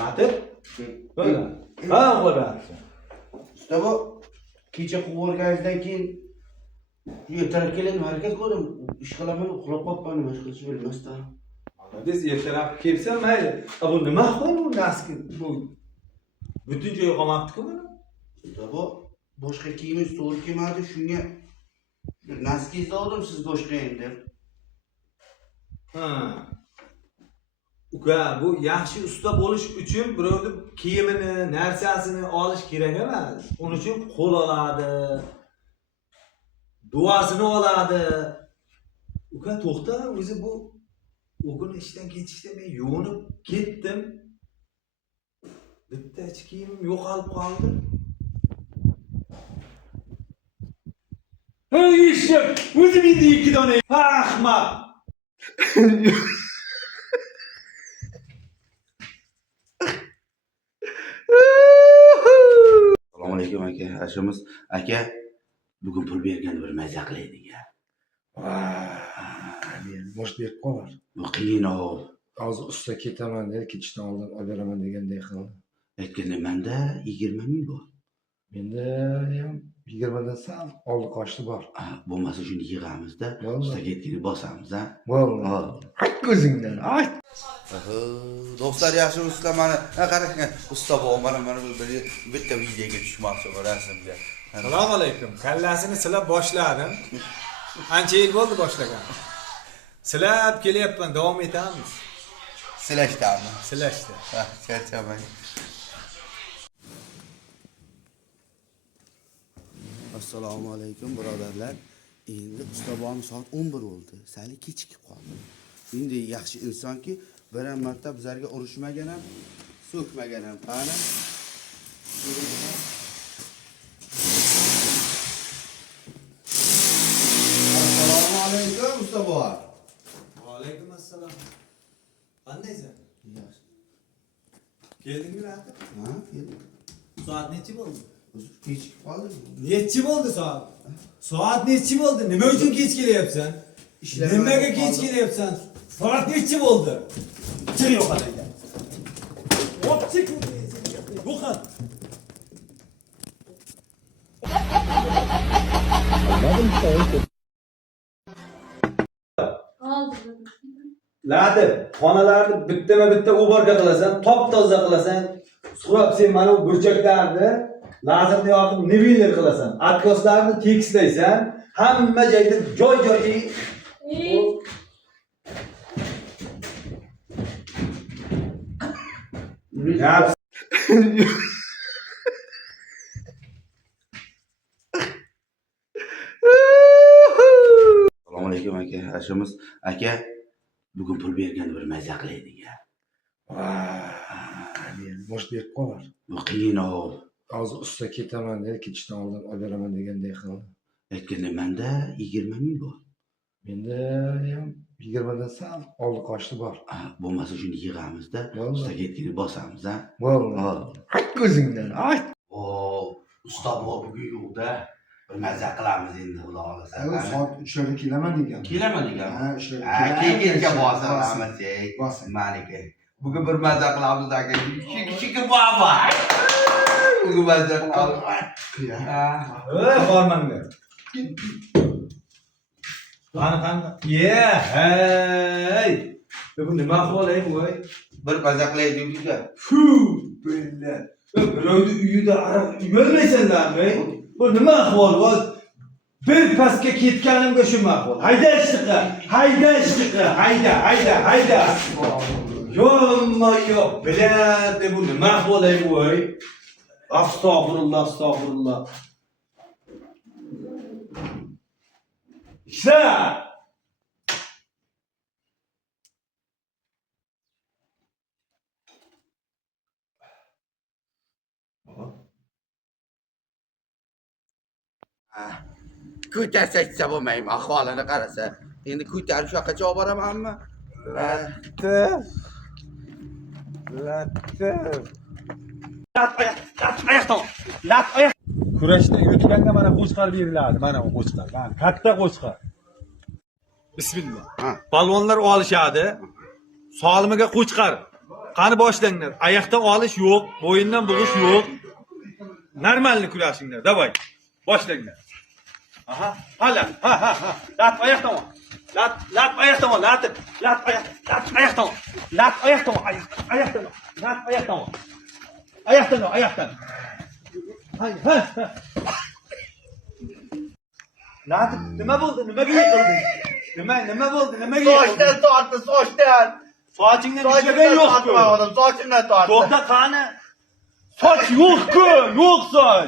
Latif. Böyle. Ha, böyle. Usta bu kecha quvurganingizdan keyin ertalab kelib harakat qildim. Ish qilaman, uxlab qolibman, nima ish qilishni bilmasdan. Biz ertalab kelsa mayli. Bu nima ahvol bu naski? Bu butun joyi qolmabdi-ku buni. Usta bu boshqa kiyimingiz to'g'ri kelmadi, shunga naskingizni oldim siz boshqa endi. Ha. Uka, bu yaxshi usta bo'lish uchun birovning kiyimini, narsasini olish kerak emas. Uning uchun qo'l oladi. Duosini oladi. Uka, to'xta, o'zi bu o'g'il ishdan ketishda men yo'nib ketdim. Bitta ichki kiyimim yo'qolib qoldi. Hey ishim, o'zim endi 2 dona. Ahmoq. Assalomu alaykum aka. Ashimiz aka bugun pul berganda bir maza qilaylik ya. Bosh berib qolar. Bu qiyin ol. Hozir usta ketaman dedi, ketishdan oldin olib beraman deganday qildi. Aytganda menda 20 ming bor. Menda ham 20 dan sal oldi qochdi bor. Bo'lmasa shuni yig'amizda, usta ketganda bosamiz, ha. Bo'ldi. Ayt ko'zingdan, ayt. Do'stlar, yaxshi usta mana qarang, usta bo'lmana mana bitta videoga tushmoqchi bu rasmga. Assalomu alaykum. Kallasini silab boshladim. Ancha yil bo'ldi boshlagan. Silab kelyapman, davom etamiz. Silashdami? Silashda. Charchamang. Assalomu alaykum birodarlar. Endi usta bolam soat 11 bo'ldi. Sal kechikib qoldim. Endi yaxshi insonki, bir ham marta bizlarga urushmagan ham, so'kmagan ham. Qani? Assalomu alaykum usta bolam. Va alaykum assalom. Qandaysan? Yaxshi. Keldingmi Latif? Ha, keldim. Soat necha bo'ldi? Kechikib qoldim. Necha bo'ldi soat? Soat necha bo'ldi? Nima uchun kech kelyapsan? Nimaga kech kelyapsan? Soat necha bo'ldi? Jir yo'qolaydi. Optik yo'qot. Latif, xonalarni bittama-bitta uborga qilasan, top-toza qilasan. So'rab sen mana bu burchaklarni lazerni yoqib niveller qilasan. Atkoslarni tekislaysan, hamma joyda joy-joyi Assalomu alaykum aka. Ashimiz aka bugun pul berganda bir maza qilaylik ya. Bosh berib qolar. Bu qiyin ol. Hozir usta ketaman dedi, ketishdan oldin olib beraman deganday qildi. Aytganda menda 20 ming bor. Menda ham 20 dan sal oldi qochdi bor. Bo'lmasa shuni yig'amizda, usta ketganda bosamiz, ha. Bo'ldi. Ayt ko'zingdan, ayt. Usta bu bugun yo'qda. Bir maza qilamiz endi, xudo xolasa. Soat 3da kelaman degan. Kelaman degan. Ha, 3da. Keyin bosamiz, malika. Bugun bir maza qilamiz aka. Kichik baba. Bugun maza qilamiz. Bormanga. Qani. Hey. Bu nima ahvol ey bu? Bir maza qilaylik deydi. Fu, bella. Birovni uyida araq yurmaysanlarmi? Bu nima ahvol? Bir pastga ketganimga shu ahvol. Hayda ishtiqa, hayda. Yo'q, biladi bu nima ahvol ey bu? Astagfirullah. İşte. Ko'tarsa aytsa bo'lmaymi, ahvolini qarasa. Endi ko'tarib shu yoqqa javob beramanmi? Latif. Kurashda yutganga mana qo'chqar beriladi, mana bu qo'chqar. Katta qo'chqar. Bismillah. Palvonlar olishadi. Solimiga qo'chqar. Qani boshlayinglar. Oyoqdan olish yo'q, bo'yindan bo'g'ish yo'q. Normalni kurashinglar. Davay. Boshlayinglar. Aha. Hala. Ha ha ha. Lat oyoq tomon. Lat oyoq tomon. Lat oyoq tomon. Lat oyoq tomon. Oyoq tomon. Lat oyoq tomon. Oyoqdan. Hay ha. Lat nima bo'ldi? Nimaga yiqilding? Nima bo'ldi? Nimaga yiqilding? Sochdan. Sochingdan ishlagan yo'q-ku. Sochimdan tortdi. To'xta qani? Soch yo'q-ku, yo'q soch.